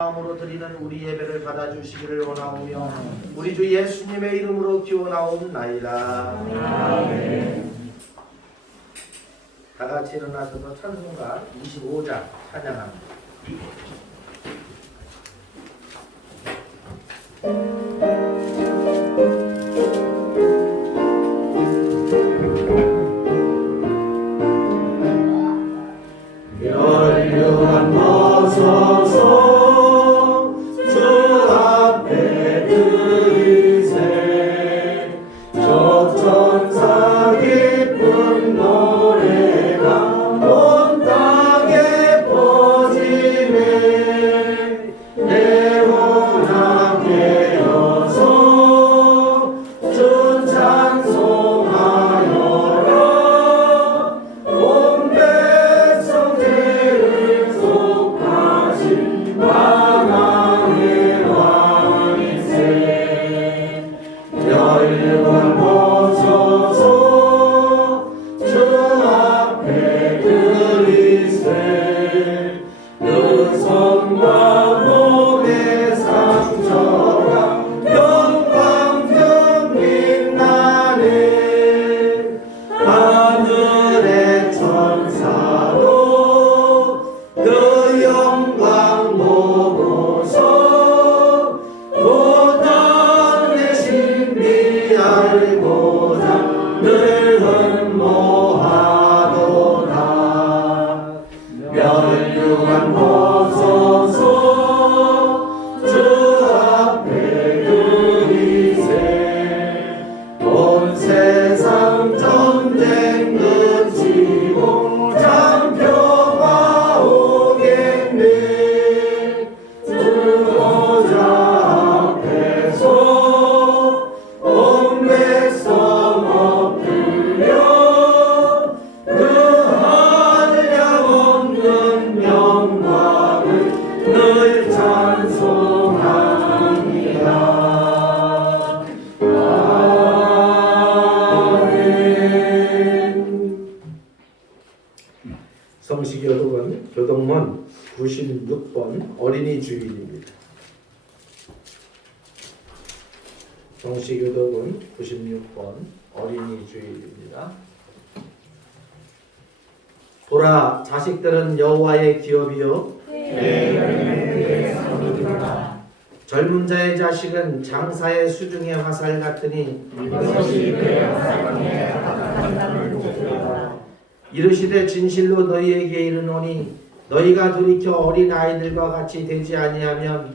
마음으로 드리는 우리 예배를 받아주시기를 원하오며 우리 주 예수님의 이름으로 기원하옵나이다. 아멘. 다 같이 일어나셔서 찬송가 25장 찬양합니다. 멸류관 벗어서 성시교독은 교동문 96번 어린이 주일입니다. 성시교독은 96번 어린이 주일입니다. 보라, 자식들은 여호와의 기업이요 젊은 자의 자식은 장사의 수중의 화살 같으니 이르시되 진실로 너희에게 이르노니 너희가 돌이켜 어린 아이들과 같이 되지 아니하면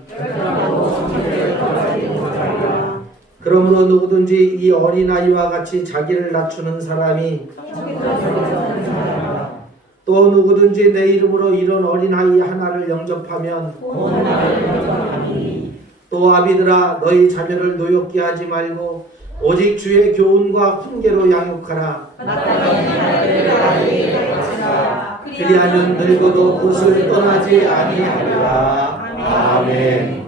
그러므로 누구든지 이 어린 아이와 같이 자기를 낮추는 사람이 또 누구든지 내 이름으로 이런 어린 아이 하나를 영접하면 또 아비들아 너희 자녀를 노엽게 하지 말고 오직 주의 교훈과 훈계로 양육하라. 그리하면 늙어도 그것을 떠나지 아니하리라. 아멘.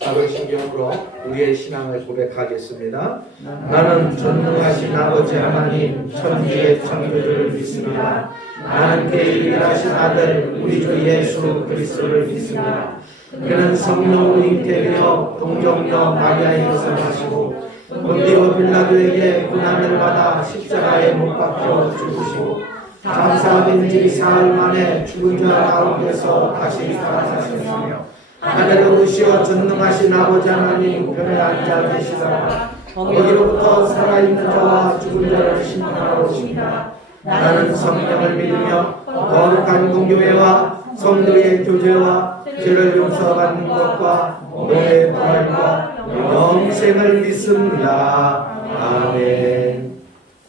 사도신경으로 우리의 신앙을 고백하겠습니다. 나는 전능하신 아버지 하나님 천지의 창조주를 믿습니다. 나는 그의 유일하신 아들 우리 주 예수 그리스도를 믿습니다. 그는 성령으로 잉태되어 동정녀 마리아에게서 나시고 본디오 빌라도에게 고난을 받아 십자가에 못 박혀 죽으시고 장사된 지 사흘 만에 죽은 자 가운데서 다시 살아나셨으며 하늘에 오시어 전능하신 아버지 하나님 우편에 앉아 계시다가 거기로부터 살아있는 자와 죽은 자를 심판하러 오십니다. 나는 성령을 믿으며 거룩한 공교회와 성도의 교제와 죄를 용서받는 것과 몸의 부활과 영생을 믿습니다. 아멘.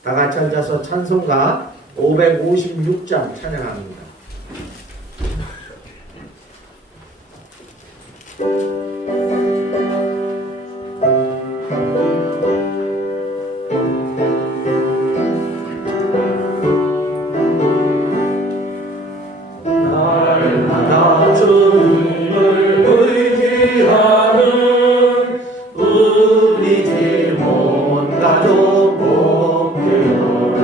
다 같이 앉아서 찬송가 556장 찬양합니다. 날마다 주님을 의지하는 우리 집 온 가족 복되어라.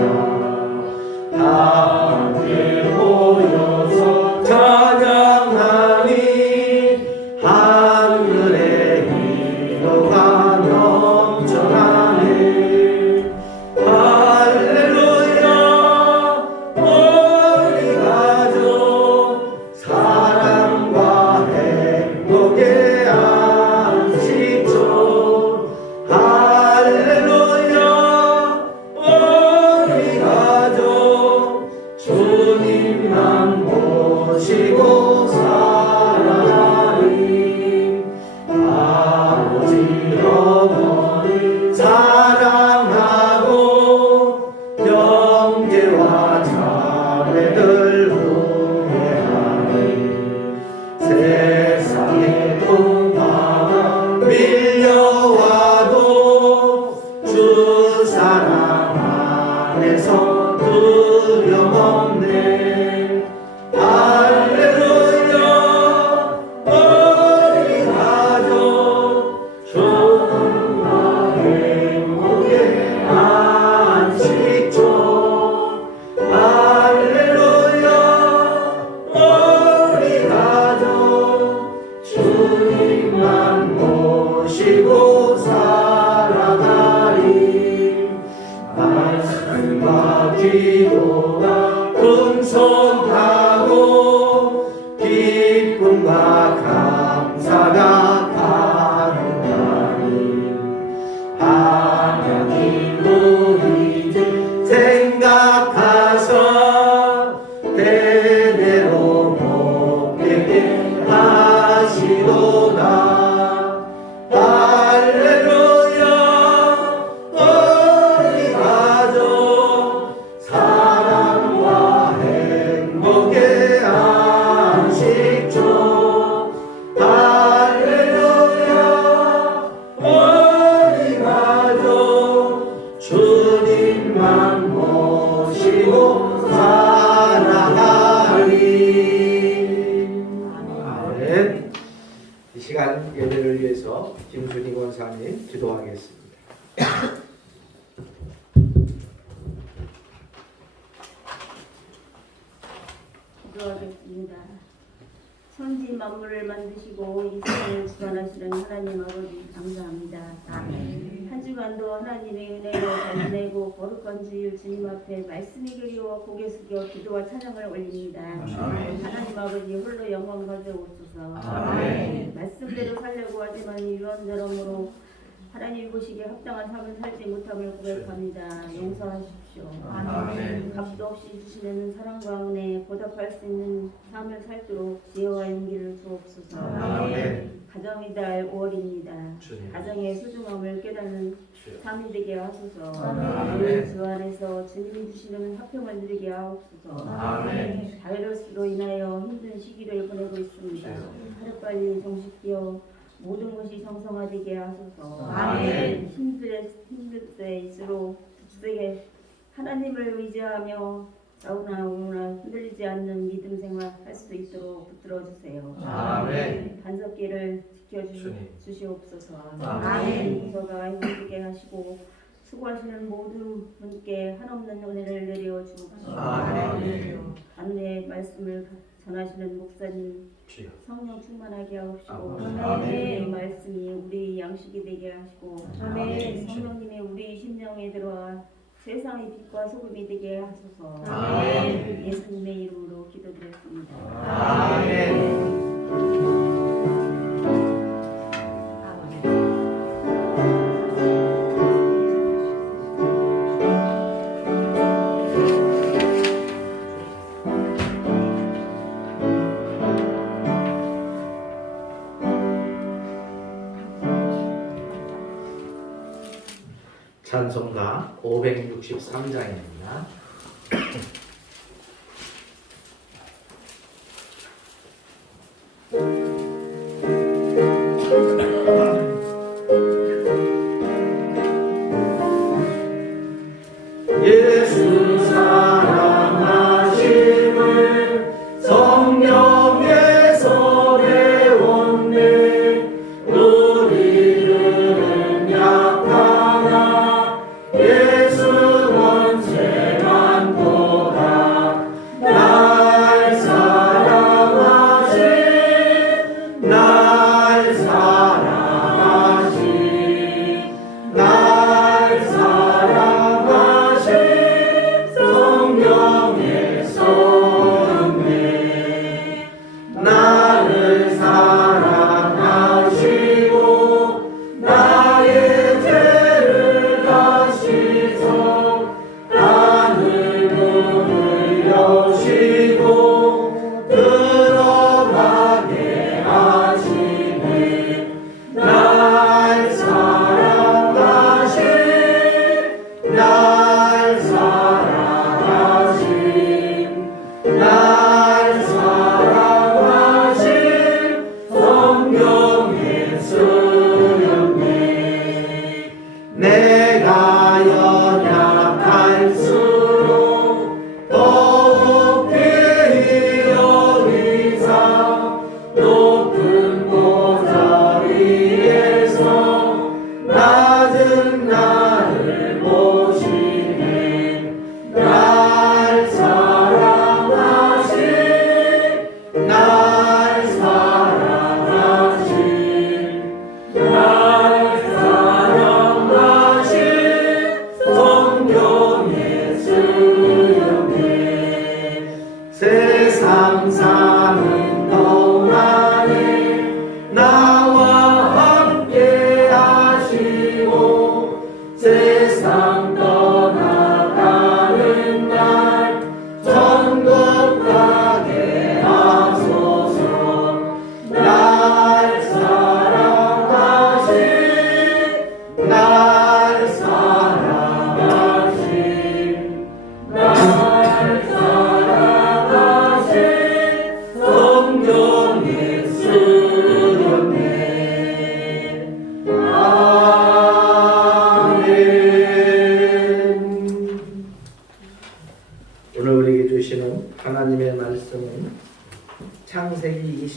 함께 모여서 찬양하니 이 시간 예배를 위해서 김순희 권사님 기도하겠습니다. 기도하겠습니다. 천지 만물을 만드시고 이 세상을 주관하시는 하나님 아버지 감사합니다. 한 주간도 하나님의 은혜로 잘 지내고 거룩한 주일 주님 앞에 말씀이 그리워 고개 숙여 기도와 찬양을 올립니다. 하나님 아버지 홀로 영광 가져오소서. 말씀대로 살려고 하지만 이런저런으로 하나님 보시기에 합당한 삶을 살지 못함을 고백합니다. 용서하십시오. 값도 없이 주시는 사랑과 은혜 보답할 수 있는 삶을 살도록 지혜와 용기를 주옵소서. 가정의 달 5월입니다. 가정의 소중함을 깨닫는 삶이 되게 하소서. 주 안에서 주님이 주시는 화평을 누리게 하옵소서. 바이러스로 인하여 힘든 시기를 보내고 있습니다. 하루빨리 종식되어 모든 것이 정상화되게 하소서. 힘들 때일수록 굳세게 하나님을 의지하며 나오나 흔들리지 않는 믿음 생활 할 수 있도록 붙들어 주세요. 반석기를 지켜주시옵소서. 용서가 행복하게 하시고 수고하시는 모든 분께 한없는 은혜를 내려 주옵소서. 안내 말씀을 전하시는 목사님 성령 충만하게 하옵시고 이 말씀이 우리 양식이 되게 하시고 성령님이 우리 심령에 들어와 세상의 빛과 소금이 되게 하소서. 예수님의 이름으로 기도드렸습니다. 찬송가 563장입니다. 예수 사랑하심을 성경에서 배웠네. 우리들은 약하나 예수 원죄 많도다. 날 사랑하신 날 사랑하신 날 사랑하신 성령에서였네. 나를 사랑하시고 나의 죄를 다시서 하늘 문을 여시고 들어가게 하시네. 날 사랑하신 날 사랑하신 날 사랑하신 성경에 쓰였네. 내가 연약할수록 더욱 귀히 여기사 높은 보좌 위에서 낮은 나를 보시네. 날 사랑하신 날 사랑하신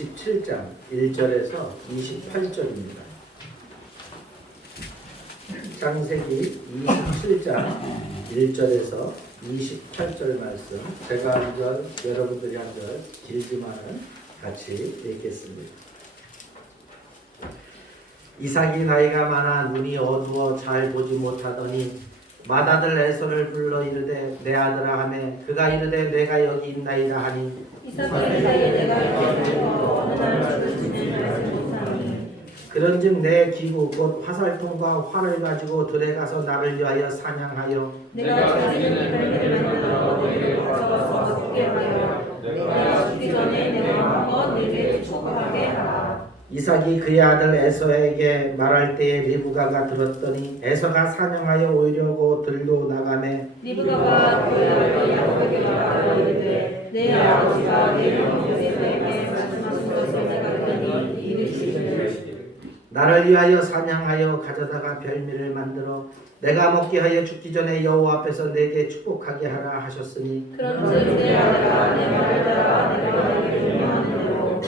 27장 1절에서 28절입니다. 창세기 27장 1절에서 28절 말씀, 제가 한 절, 여러분들이 한 절, 길지만은 같이 읽겠습니다. 이삭이 나이가 많아 눈이 어두워 잘 보지 못하더니 맏아들 에서를 불러 이르되 내 아들아 하매 그가 이르되 내가 여기 있나이다 하니 이삭이 사이에 내가 이르되 어느 날 저들지는 알지 못하니 그런즉 내 기구 곧 화살통과 활을 가지고 들에 가서 나를 위하여 사냥하여 내가 가지는 별미를 만들어 너희를 가져와서 먹게 하여 내가 죽기 전에 내가 한번 너희를 축복하게 하라. 이삭이 그의 아들 에서에게 말할 때에 리브가가 들었더니 에서가 사냥하여 오려고 들로 나가매 리브가가 그의 아들 야곱에게 말하여 이르되 내 아버지가 내 형 요셉에게 말씀하신 것을 내가 들으니 이르시되 나를 위하여 사냥하여 가져다가 별미를 만들어 내가 먹게 하여 죽기 전에 여호와 앞에서 내게 축복하게 하라 하셨으니 그런즉 내 아들아 내 말을 따라 내가 너에게 명하는 대로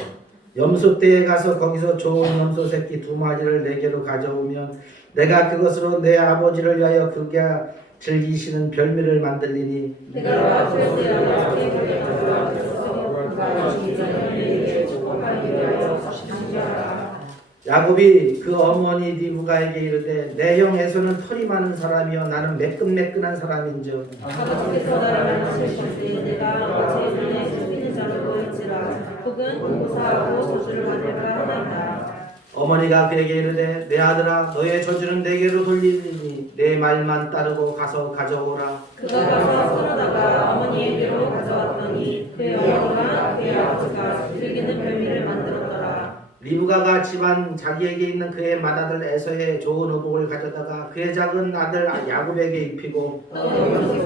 염소떼에 가서 거기서 좋은 염소 새끼 2마리를 내게로 가져오면 내가 그것으로 내 아버지를 위하여 그가 즐기시는 별미를 만들리니 내가 그의 아버지의 곁에 가져와서 그가 죽기 전에 내게 축복하기 위하여 하시니라. 야곱이 그 어머니 리브가에게 이르되 내 형 에서는 털이 많은 사람이요 나는 매끈매끈한 사람인즉 아버지께서 나를 만나실 때 내가 아버지의 눈에 숨기는 자로 보일지라 혹은 공사하고 저주를 받을까 하나이다. 어머니가 그에게 이르되 내 아들아 너의 저주는 내게로 돌리니 내 말만 따르고 가서 가져오라. 그가 가서 끌어다가 어머니에게로 가져왔더니 그의 어머니가 그의 아버지가 즐기는 별미를 만들었더라. 리브가가 집안 자기에게 있는 그의 맏아들 에서의 좋은 의복을 가져다가 그의 작은 아들 야곱에게 입히고 또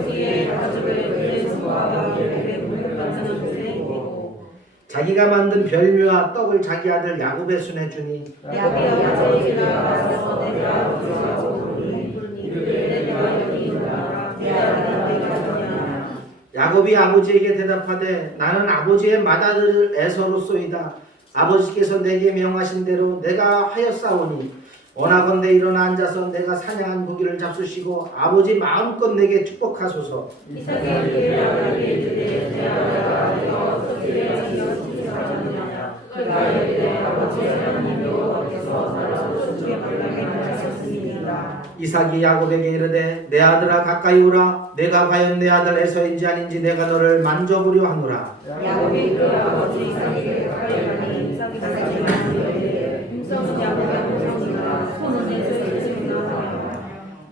그의 가족을 그의 손과 그에게 공격받는 곳에 입히고 자기가 만든 별미와 떡을 자기 아들 야곱의 손에 주니 야곱이 아버지에게나 가서 내가 아버지가 오니 이르되 내가 여기 있노라 내 아들아 내가 누구냐. 야곱이 아버지에게 대답하되 나는 아버지의 맏아들 에서로소이다. 아버지께서 내게 명하신 대로 내가 하였사오니 원하건대 일어나 앉아서 내가 사냥한 고기를 잡수시고 아버지 마음껏 내게 축복하소서. 이삭이 그의 아들에게 이르되 내 아들아 내가 어떻게 하여 지사하느냐. 그가 이르되 아버지의 하나님 여호와께서 나를 죽게 말라게 하셨습니다. 이삭이 야곱에게 이르되 내 아들아 가까이 오라. 내가 과연 내 아들 에서인지 아닌지 내가 너를 만져보려 하노라. 야곱이 그 아버지 이삭에게 가까이 가니 이삭이 이르되 음성은 야곱의 음성이나 손은 에서의 손이라.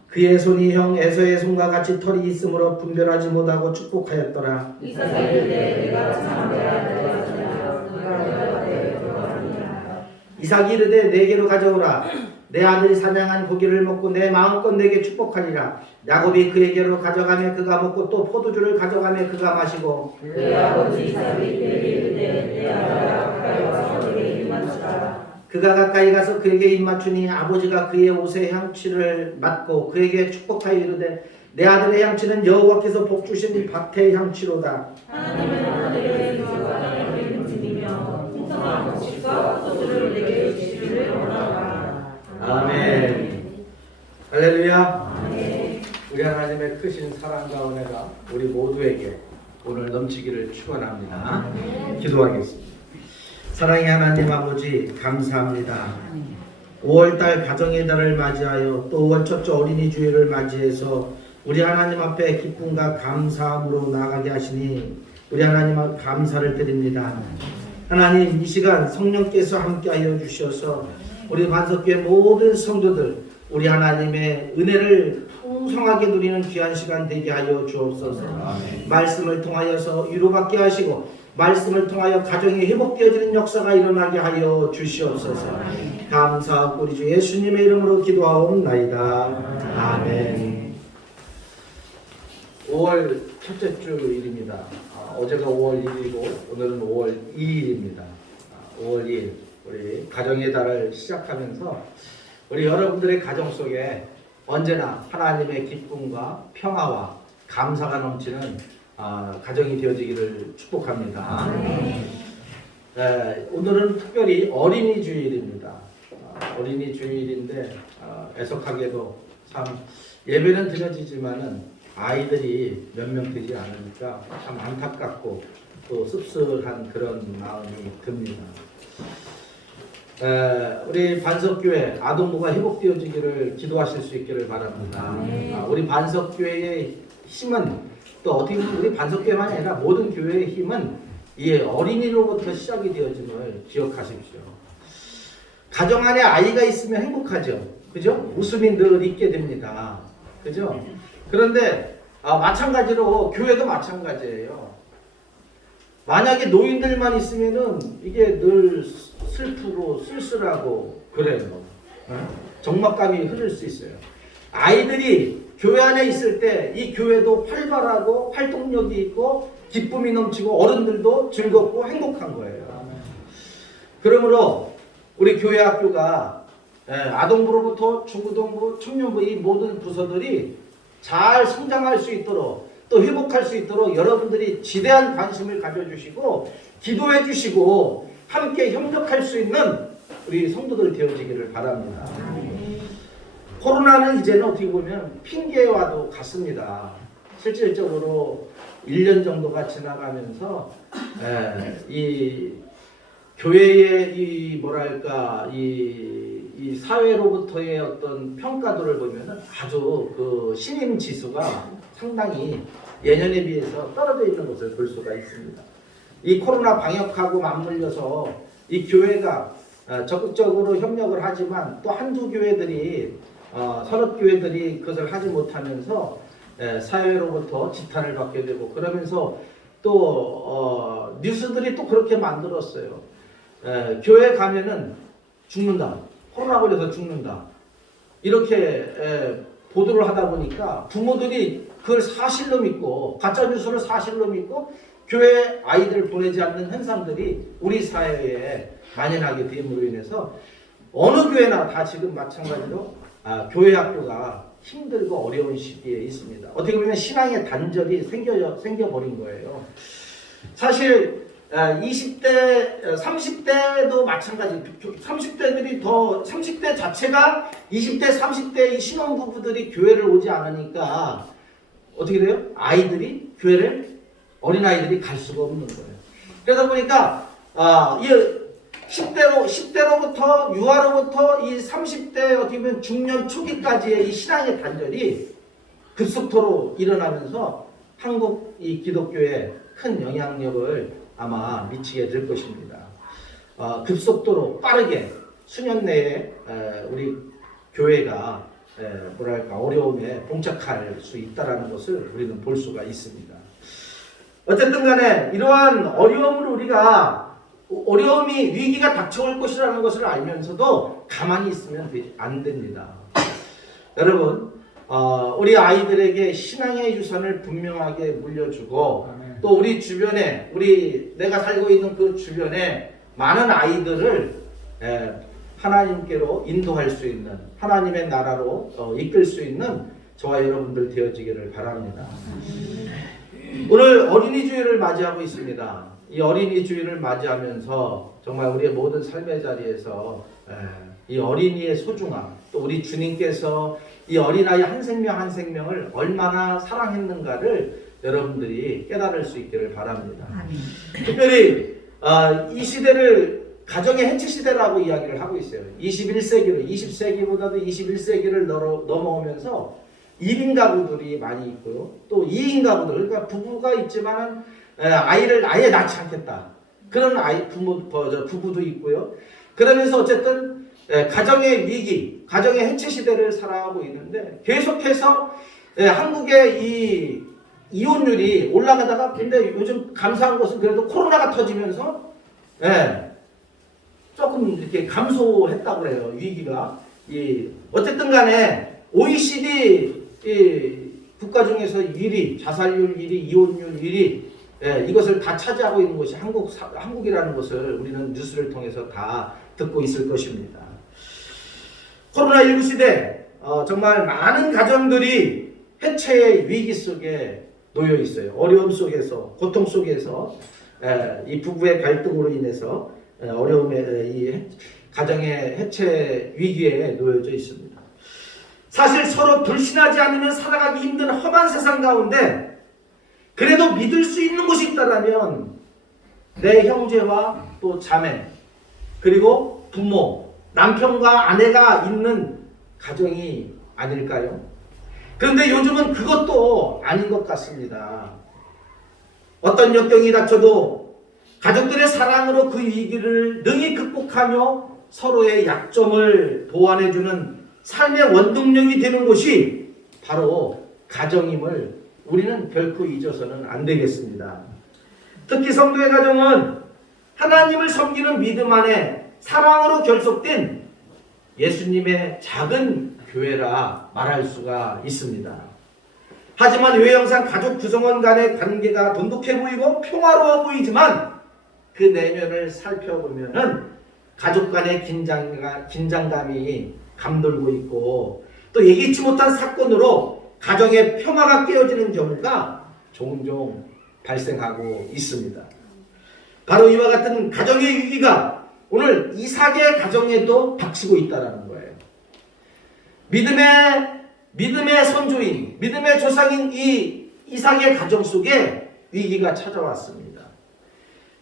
그의 손이 형 에서의 손과 같이 털이 있으므로 분별하지 못하고 축복하였더라. 이삭이 이르되 내가 참 내 아들의 아들이라 누가 내게 들어가느냐. 이삭이 이르되 내게로 가져오라. 내 아들이 사냥한 고기를 먹고 내 마음껏 내게 축복하리라. 야곱이 그에게로 가져가며 그가 먹고 또 포도주를 가져가며 그가 마시고 그의 아버지 이삭이 그에게 이르되 내 아들아 가까이 와서 내게 입맞추라. 그가 가까이 가서 그에게 입맞추니 아버지가 그의 옷의 향취를 맡고 그에게 축복하여 이르되 내 아들의 향취는 여호와께서 복주신 밭의 향취로다. 하나님은 하늘의 빛과 땅의 빛이며 풍성한 곡식과 포도주를 내게 주시기를 원하노라. 아멘. 할렐루야. 아멘. 우리 하나님의 크신 사랑과 은혜가 우리 모두에게 오늘 넘치기를 축원합니다. 기도하겠습니다. 사랑의 하나님 아버지 감사합니다. 5월달 가정의 달을 맞이하여 또 5월 첫째 어린이 주일을 맞이해서 우리 하나님 앞에 기쁨과 감사함으로 나아가게 하시니 우리 하나님 앞에 감사를 드립니다. 하나님 이 시간 성령께서 함께하여 주셔서 우리 반석교회 모든 성도들 우리 하나님의 은혜를 풍성하게 누리는 귀한 시간 되게 하여 주옵소서. 말씀을 통하여서 위로받게 하시고 말씀을 통하여 가정이 회복되어지는 역사가 일어나게 하여 주시옵소서. 감사하고 우리 주 예수님의 이름으로 기도하옵나이다. 아멘. 5월 첫째 주일입니다. 어제가 5월 1일이고 오늘은 5월 2일입니다. 5월 2일 우리 가정의 달을 시작하면서 우리 여러분들의 가정 속에 언제나 하나님의 기쁨과 평화와 감사가 넘치는 가정이 되어지기를 축복합니다. 오늘은 특별히 어린이 주일입니다. 어린이 주일인데 애석하게도 참 예배는 드려지지만은 아이들이 몇 명 되지 않으니까 참 안타깝고 또 씁쓸한 그런 마음이 듭니다. 우리 반석교회 아동부가 회복되어지기를 기도하실 수 있기를 바랍니다. 우리 반석교회의 힘은 또 어떻게 보면 우리 반석교회만이 아니라 모든 교회의 힘은 이 어린이로부터 시작이 되어짐을 기억하십시오. 가정 안에 아이가 있으면 행복하죠. 그죠? 웃음이 늘 있게 됩니다. 그죠? 그런데 마찬가지로 교회도 마찬가지예요. 만약에 노인들만 있으면은 이게 늘 슬프고 쓸쓸하고 그래요. 적막감이 흐를 수 있어요. 아이들이 교회 안에 있을 때 이 교회도 활발하고 활동력이 있고 기쁨이 넘치고 어른들도 즐겁고 행복한 거예요. 그러므로 우리 교회 학교가 아동부로부터 중고등부, 청년부 이 모든 부서들이 잘 성장할 수 있도록 또 회복할 수 있도록 여러분들이 지대한 관심을 가져주시고 기도해 주시고 함께 협력할 수 있는 우리 성도들 되어지기를 바랍니다. 코로나는 이제는 어떻게 보면 핑계와도 같습니다. 실질적으로 1년 정도가 지나가면서 이 교회의 이 뭐랄까 이 사회로부터의 어떤 평가도를 보면 아주 그 신임 지수가 상당히 예년에 비해서 떨어져 있는 것을 볼 수가 있습니다. 이 코로나 방역하고 맞물려서 이 교회가 적극적으로 협력을 하지만 또 한두 교회들이 선업교회들이 그것을 하지 못하면서 사회로부터 지탄을 받게 되고 그러면서 또 뉴스들이 또 그렇게 만들었어요. 교회 가면은 죽는다. 코로나 걸려서 죽는다. 이렇게 보도를 하다 보니까 부모들이 그걸 사실로 믿고 가짜 뉴스를 사실로 믿고 교회 아이들을 보내지 않는 현상들이 우리 사회에 만연하게 됨으로 인해서 어느 교회나 다 지금 마찬가지로 교회 학교가 힘들고 어려운 시기에 있습니다. 어떻게 보면 신앙의 단절이 생겨버린 거예요. 사실 20대, 30대도 마찬가지. 30대 자체가 20대, 30대 이 신혼부부들이 교회를 오지 않으니까 어떻게 돼요? 아이들이 교회를 어린아이들이 갈 수가 없는 거예요. 그러다 보니까 이 10대로부터 유아로부터 이 30대 어떻게 보면 중년 초기까지의 이 신앙의 단절이 급속도로 일어나면서 한국 이 기독교에 큰 영향력을 아마 미치게 될 것입니다. 급속도로 빠르게 수년 내에 우리 교회가 뭐랄까 어려움에 봉착할 수 있다라는 것을 우리는 볼 수가 있습니다. 어쨌든 간에 이러한 어려움을 우리가 어려움이 위기가 닥쳐올 것이라는 것을 알면서도 가만히 있으면 안 됩니다. 여러분 우리 아이들에게 신앙의 유산을 분명하게 물려주고 또 우리 주변에 내가 살고 있는 그 주변에 많은 아이들을 하나님께로 인도할 수 있는 하나님의 나라로 이끌 수 있는 저와 여러분들 되어지기를 바랍니다. 오늘 어린이 주일을 맞이하고 있습니다. 이 어린이 주일을 맞이하면서 정말 우리의 모든 삶의 자리에서 이 어린이의 소중함 또 우리 주님께서 이 어린아이 한 생명 한 생명을 얼마나 사랑했는가를 여러분들이 깨달을 수 있기를 바랍니다. 특별히 이 시대를 가정의 해체 시대라고 이야기를 하고 있어요. 21세기로 20세기보다도 21세기를 넘어오면서 1인 가구들이 많이 있고요. 또 2인 가구들 그러니까 부부가 있지만 아이를 아예 낳지 않겠다. 그런 부부도 있고요. 그러면서 어쨌든 가정의 위기, 가정의 해체 시대를 살아가고 있는데 계속해서 한국의 이 이혼율이 올라가다가 근데 요즘 감사한 것은 그래도 코로나가 터지면서 조금 이렇게 감소했다고 그래요. 위기가. 어쨌든 간에 OECD 국가 중에서 1위, 자살률 1위, 이혼율 1위 이것을 다 차지하고 있는 것이 한국이라는 것을 우리는 뉴스를 통해서 다 듣고 있을 것입니다. 코로나19 시대 정말 많은 가정들이 해체의 위기 속에 놓여 있어요. 어려움 속에서 고통 속에서 이 부부의 갈등으로 인해서 어려움에 이 가정의 해체 위기에 놓여져 있습니다. 사실 서로 불신하지 않으면 살아가기 힘든 험한 세상 가운데 그래도 믿을 수 있는 곳이 있다면 내 형제와 또 자매 그리고 부모, 남편과 아내가 있는 가정이 아닐까요? 그런데 요즘은 그것도 아닌 것 같습니다. 어떤 역경이 닥쳐도 가족들의 사랑으로 그 위기를 능히 극복하며 서로의 약점을 보완해주는 삶의 원동력이 되는 곳이 바로 가정임을 우리는 결코 잊어서는 안 되겠습니다. 특히 성도의 가정은 하나님을 섬기는 믿음 안에 사랑으로 결속된 예수님의 작은 교회라 말할 수가 있습니다. 하지만 외형상 가족 구성원 간의 관계가 돈독해 보이고 평화로워 보이지만 그 내면을 살펴보면은 가족 간의 긴장감이 감돌고 있고 또 예기치 못한 사건으로 가정의 평화가 깨어지는 경우가 종종 발생하고 있습니다. 바로 이와 같은 가정의 위기가 오늘 이삭의 가정에도 닥치고 있다는 거예요. 믿음의 선조인, 믿음의 조상인 이 이삭의 가정 속에 위기가 찾아왔습니다.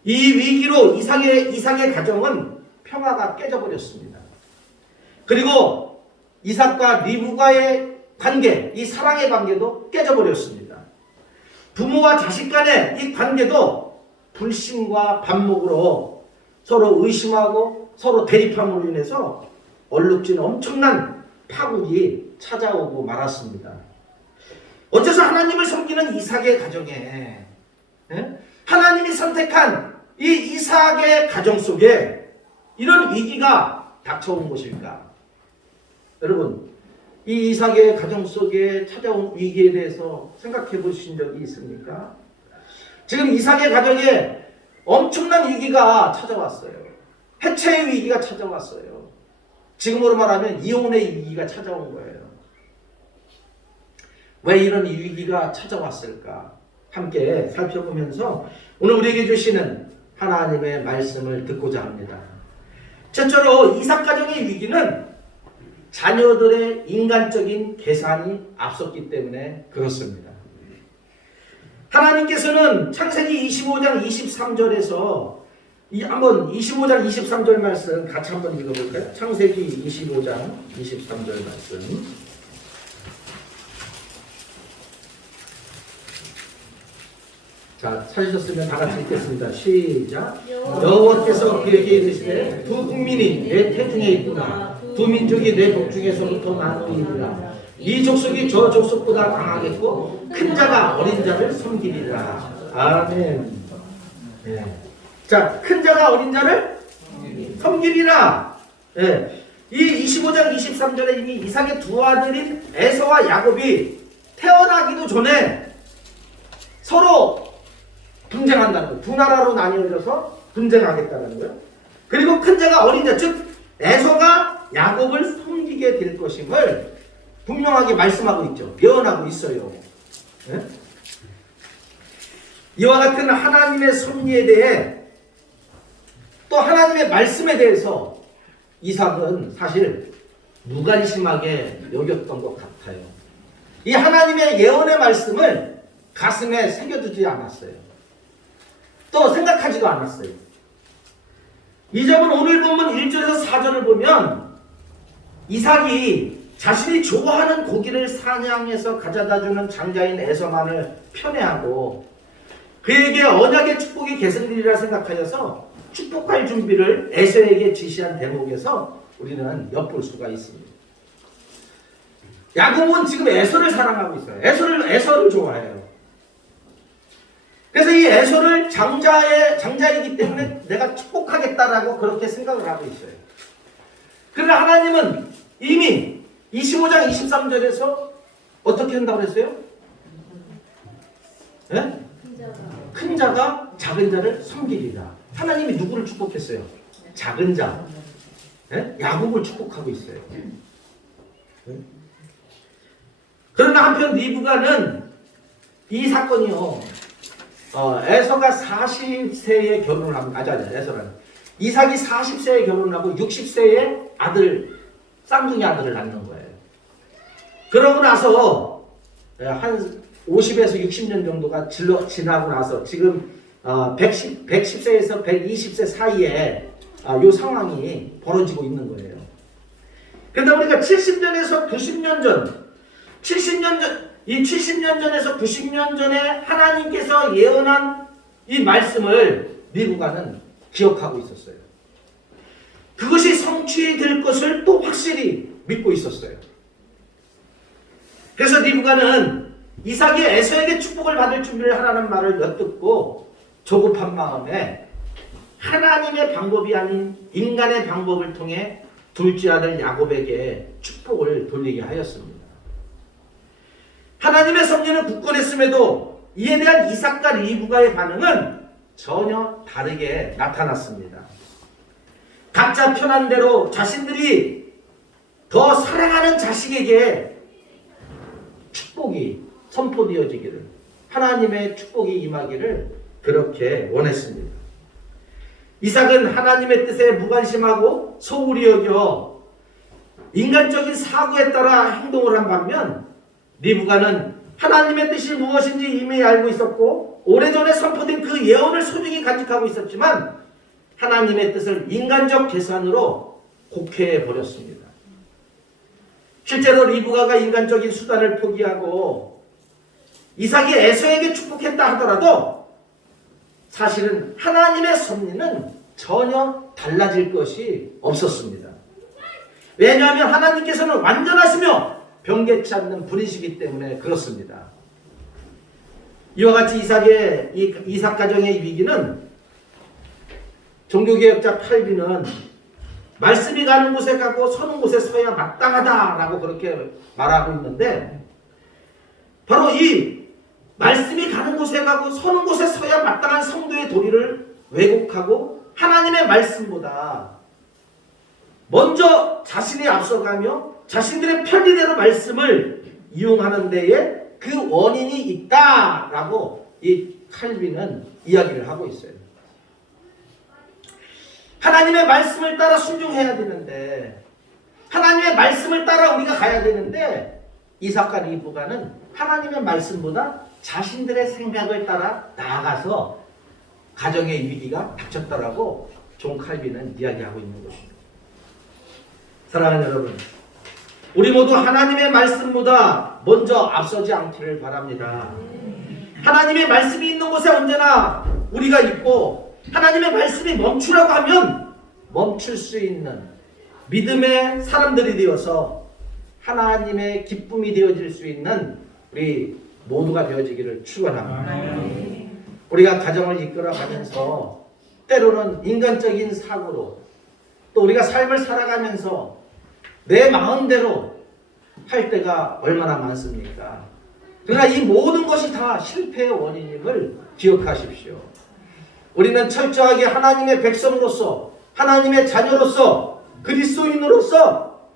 이 위기로 이삭의 가정은 평화가 깨져버렸습니다. 그리고 이삭과 리브가의 관계, 이 사랑의 관계도 깨져버렸습니다. 부모와 자식 간의 이 관계도 불신과 반목으로 서로 의심하고 서로 대립함으로 인해서 얼룩진 엄청난 파국이 찾아오고 말았습니다. 어째서 하나님을 섬기는 이삭의 가정에 하나님이 선택한 이 이삭의 가정 속에 이런 위기가 닥쳐온 것일까? 여러분, 이 이삭의 가정 속에 찾아온 위기에 대해서 생각해 보신 적이 있습니까? 지금 이삭의 가정에 엄청난 위기가 찾아왔어요. 해체의 위기가 찾아왔어요. 지금으로 말하면 이혼의 위기가 찾아온 거예요. 왜 이런 위기가 찾아왔을까? 함께 살펴보면서 오늘 우리에게 주시는 하나님의 말씀을 듣고자 합니다. 첫째로 이삭 가정의 위기는 자녀들의 인간적인 계산이 앞섰기 때문에 그렇습니다. 하나님께서는 창세기 25장 23절에서 한번 25장 23절 말씀 같이 한번 읽어볼까요? 창세기 25장 23절 말씀. 자, 찾으셨으면 다 같이 읽겠습니다. 시작. 여호와께서 그에게 이르시되 두 국민이 내 태중에 있구나. 두 민족이 내 복중에서부터 나누리라. 이 족속이 저 족속보다 강하겠고 큰 자가 어린 자를 섬기리라. 아멘. 네. 자, 큰 자가 어린 자를 섬기리라. 네. 이 25장 23절에 이미 이삭의 두 아들인 에서와 야곱이 태어나기도 전에 서로 분쟁한다는 거예요. 두 나라로 나뉘어져서 분쟁하겠다는 거예요. 그리고 큰 자가 어린 자, 즉 에서가 야곱을 섬기게 될 것임을 분명하게 말씀하고 있죠. 예언하고 있어요. 네? 이와 같은 하나님의 섭리에 대해 또 하나님의 말씀에 대해서 이삭은 사실 무관심하게 여겼던 것 같아요. 이 하나님의 예언의 말씀을 가슴에 새겨두지 않았어요. 또 생각하지도 않았어요. 이 점은 오늘 본문 1절에서 4절을 보면 이삭이 자신이 좋아하는 고기를 사냥해서 가져다주는 장자인 에서만을 편애하고 그에게 언약의 축복이 계승되리라 생각하여서 축복할 준비를 에서에게 지시한 대목에서 우리는 엿볼 수가 있습니다. 야곱은 지금 에서를 사랑하고 있어요. 에서를 좋아해요. 그래서 이 에서를 장자이기 때문에 내가 축복하겠다라고 그렇게 생각을 하고 있어요. 그러나 하나님은 이미 25장 23절에서 어떻게 한다고 그랬어요? 네? 큰 자가 작은 자를 섬기리라. 하나님이 누구를 축복했어요? 작은 자. 네? 야곱을 축복하고 있어요. 네? 그러나 한편 리브가는 이 사건이요. 에서가 40세에 결혼을 합니다. 에서는 이삭이 40세에 결혼을 하고 60세에 쌍둥이 아들을 낳는 거예요. 그러고 나서 한 50에서 60년 정도가 지나고 나서 지금 110세에서 120세 사이에 이 상황이 벌어지고 있는 거예요. 그러다 보니까 70년에서 90년 전, 이 70년 전에서 90년 전에 하나님께서 예언한 이 말씀을 리브가는 기억하고 있었어요. 그것이 성취될 것을 또 확실히 믿고 있었어요. 그래서 리브가는 이삭이 에서에게 축복을 받을 준비를 하라는 말을 엿듣고 조급한 마음에 하나님의 방법이 아닌 인간의 방법을 통해 둘째 아들 야곱에게 축복을 돌리게 하였습니다. 하나님의 섭리는 굳건했음에도 이에 대한 이삭과 리브가의 반응은 전혀 다르게 나타났습니다. 각자 편한 대로 자신들이 더 사랑하는 자식에게 축복이 선포되어지기를, 하나님의 축복이 임하기를 그렇게 원했습니다. 이삭은 하나님의 뜻에 무관심하고 소홀히 여겨 인간적인 사고에 따라 행동을 한 반면, 리브가는 하나님의 뜻이 무엇인지 이미 알고 있었고 오래전에 선포된 그 예언을 소중히 간직하고 있었지만 하나님의 뜻을 인간적 계산으로 곡해해 버렸습니다. 실제로 리브가가 인간적인 수단을 포기하고 이삭이 에서에게 축복했다 하더라도 사실은 하나님의 섭리는 전혀 달라질 것이 없었습니다. 왜냐하면 하나님께서는 완전하시며 변개치 않는 분이시기 때문에 그렇습니다. 이와 같이 이삭 가정의 위기는 종교개혁자 칼빈은 말씀이 가는 곳에 가고 서는 곳에 서야 마땅하다라고 그렇게 말하고 있는데, 바로 이 말씀이 가는 곳에 가고 서는 곳에 서야 마땅한 성도의 도리를 왜곡하고 하나님의 말씀보다 먼저 자신이 앞서가며 자신들의 편리대로 말씀을 이용하는 데에 그 원인이 있다라고 이 칼빈은 이야기를 하고 있어요. 하나님의 말씀을 따라 순종해야 되는데, 하나님의 말씀을 따라 우리가 가야 되는데, 이삭과 리브가는 하나님의 말씀보다 자신들의 생각을 따라 나아가서 가정의 위기가 닥쳤다라고 존 칼빈은 이야기하고 있는 것입니다. 사랑하는 여러분, 우리 모두 하나님의 말씀보다 먼저 앞서지 않기를 바랍니다. 하나님의 말씀이 있는 곳에 언제나 우리가 있고, 하나님의 말씀이 멈추라고 하면 멈출 수 있는 믿음의 사람들이 되어서 하나님의 기쁨이 되어질 수 있는 우리 모두가 되어지기를 축원합니다. 우리가 가정을 이끌어가면서 때로는 인간적인 사고로, 또 우리가 삶을 살아가면서 내 마음대로 할 때가 얼마나 많습니까? 그러나 이 모든 것이 다 실패의 원인임을 기억하십시오. 우리는 철저하게 하나님의 백성으로서, 하나님의 자녀로서, 그리스도인으로서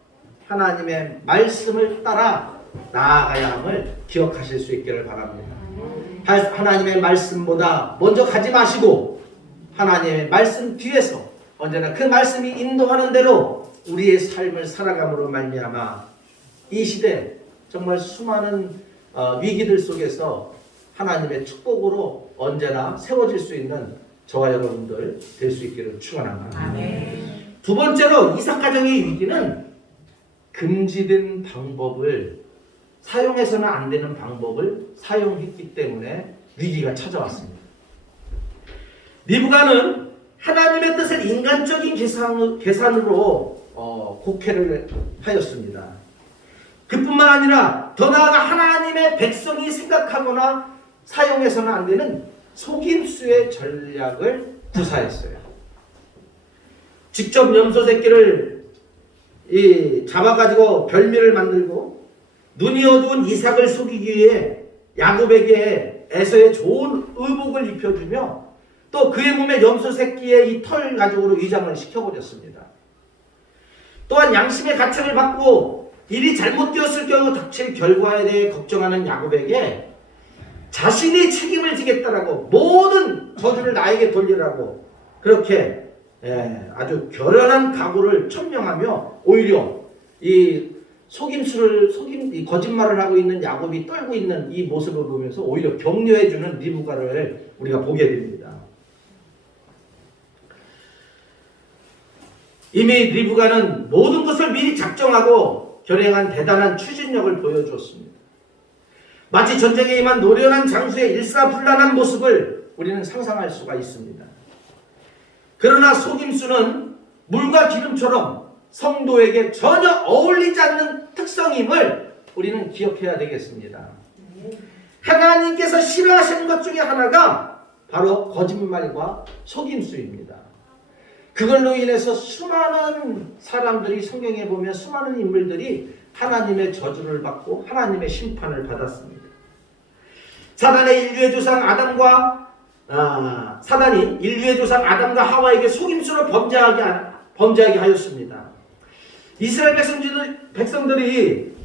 하나님의 말씀을 따라 나아가야 함을 기억하실 수 있기를 바랍니다. 하나님의 말씀보다 먼저 가지 마시고 하나님의 말씀 뒤에서 언제나 그 말씀이 인도하는 대로 우리의 삶을 살아감으로 말미암아 이 시대 정말 수많은 위기들 속에서 하나님의 축복으로 언제나 세워질 수 있는 저와 여러분들 될 수 있기를 축원합니다. 아멘. 두 번째로 이삭 가정의 위기는 금지된 방법을, 사용해서는 안 되는 방법을 사용했기 때문에 위기가 찾아왔습니다. 리브가는 하나님의 뜻을 인간적인 계산으로 곡해를 하였습니다. 그뿐만 아니라 더 나아가 하나님의 백성이 생각하거나 사용해서는 안 되는 속임수의 전략을 구사했어요. 직접 염소 새끼를 잡아가지고 별미를 만들고 눈이 어두운 이삭을 속이기 위해 야곱에게 에서의 좋은 의복을 입혀주며 또 그의 몸에 염소 새끼의 이 털 가죽으로 위장을 시켜버렸습니다. 또한 양심의 가책을 받고 일이 잘못되었을 경우 닥칠 결과에 대해 걱정하는 야곱에게 자신이 책임을 지겠다라고 모든 저주를 나에게 돌리라고 그렇게 아주 결연한 각오를 천명하며 오히려 이 이 거짓말을 하고 있는 야곱이 떨고 있는 이 모습을 보면서 오히려 격려해주는 리브가를 우리가 보게 됩니다. 이미 리브가는 모든 것을 미리 작정하고 결행한 대단한 추진력을 보여주었습니다. 마치 전쟁에 임한 노련한 장수의 일사불란한 모습을 우리는 상상할 수가 있습니다. 그러나 속임수는 물과 기름처럼 성도에게 전혀 어울리지 않는 특성임을 우리는 기억해야 되겠습니다. 하나님께서 싫어하시는 것 중에 하나가 바로 거짓말과 속임수입니다. 그걸로 인해서 수많은 사람들이 성경에 보면 수많은 인물들이 하나님의 저주를 받고 하나님의 심판을 받았습니다. 사단이 인류의 조상 아담과 하와에게 속임수로 범죄하게 하였습니다. 이스라엘 백성들이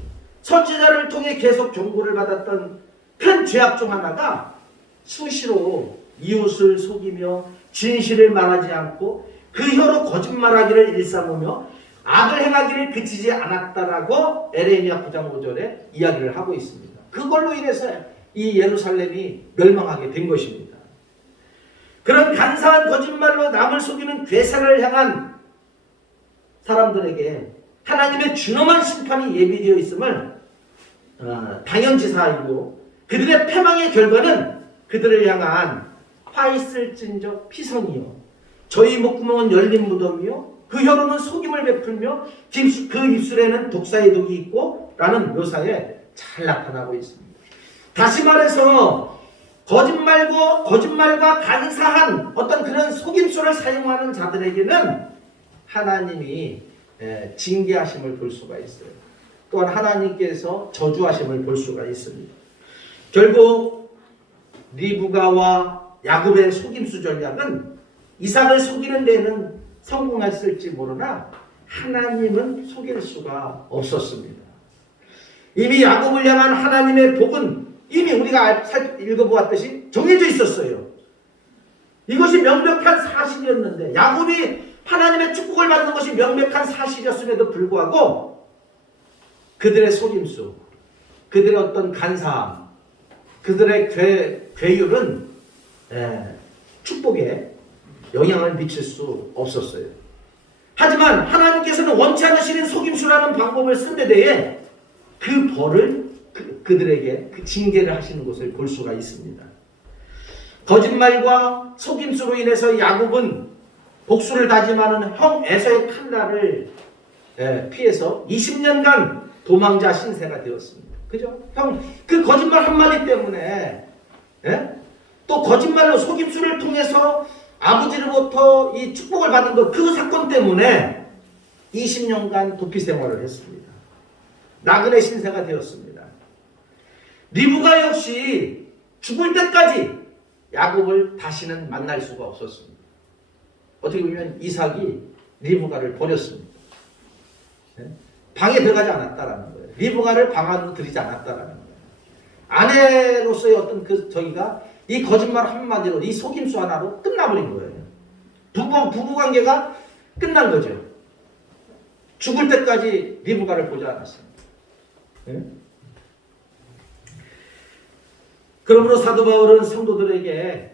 선지자를 통해 계속 경고를 받았던 큰 죄악 중 하나가 수시로 이웃을 속이며 진실을 말하지 않고 그 혀로 거짓말하기를 일삼으며 악을 행하기를 그치지 않았다라고 에레미야 9장 5절에 이야기를 하고 있습니다. 그걸로 인해서 이 예루살렘이 멸망하게 된 것입니다. 그런 간사한 거짓말로 남을 속이는 괴사를 향한 사람들에게 하나님의 준엄한 심판이 예비되어 있음을 당연지사이고 그들의 패망의 결과는 그들을 향한 화 있을진저 피선이요 저희 목구멍은 열린 무덤이요 그 혀로는 속임을 베풀며 그 입술에는 독사의 독이 있고 라는 묘사에 잘 나타나고 있습니다. 다시 말해서 거짓말과 간사한 어떤 그런 속임수를 사용하는 자들에게는 하나님이 징계하심을 볼 수가 있어요. 또한 하나님께서 저주하심을 볼 수가 있습니다. 결국 리브가와 야곱의 속임수 전략은 이삭을 속이는 데는 성공했을지 모르나 하나님은 속일 수가 없었습니다. 이미 야곱을 향한 하나님의 복은 이미 우리가 읽어보았듯이 정해져 있었어요. 이것이 명백한 사실이었는데 야곱이 하나님의 축복을 받는 것이 명백한 사실이었음에도 불구하고 그들의 속임수, 그들의 어떤 간사함, 그들의 괴율은 축복에 영향을 미칠 수 없었어요. 하지만 하나님께서는 원치 않으시는 속임수라는 방법을 쓴 데 대해 그 벌을 그들에게 그 징계를 하시는 것을 볼 수가 있습니다. 거짓말과 속임수로 인해서 야곱은 복수를 다짐하는 형 에서의 칼날을 피해서 20년간 도망자 신세가 되었습니다. 그죠? 그 거짓말 한마디 때문에 또 거짓말로 속임수를 통해서 아버지로부터 이 축복을 받은 그 사건 때문에 20년간 도피 생활을 했습니다. 나그네 신세가 되었습니다. 리브가 역시 죽을 때까지 야곱을 다시는 만날 수가 없었습니다. 어떻게 보면 이삭이 리브가를 버렸습니다. 방에 들어가지 않았다라는 거예요. 리브가를 방 안으로 들이지 않았다라는 거예요. 아내로서의 어떤 저기가 이 거짓말 한마디로 이 속임수 하나로 끝나버린 거예요. 부부 관계가 끝난 거죠. 죽을 때까지 리브가를 보지 않았습니다. 그러므로 사도 바울은 성도들에게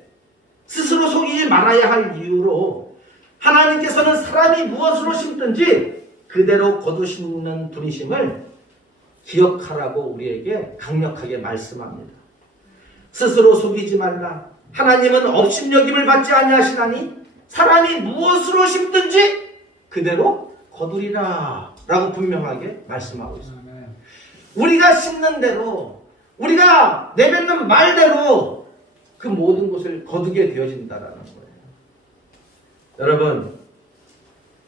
스스로 속이지 말아야 할 이유로 하나님께서는 사람이 무엇으로 심든지 그대로 거두시는 분이심을 기억하라고 우리에게 강력하게 말씀합니다. 스스로 속이지 말라. 하나님은 업신여김을 받지 아니하시나니 사람이 무엇으로 심든지 그대로 거두리라 라고 분명하게 말씀하고 있습니다. 우리가 심는 대로 우리가 내뱉는 말대로 그 모든 것을 거두게 되어진다라는 거예요. 여러분,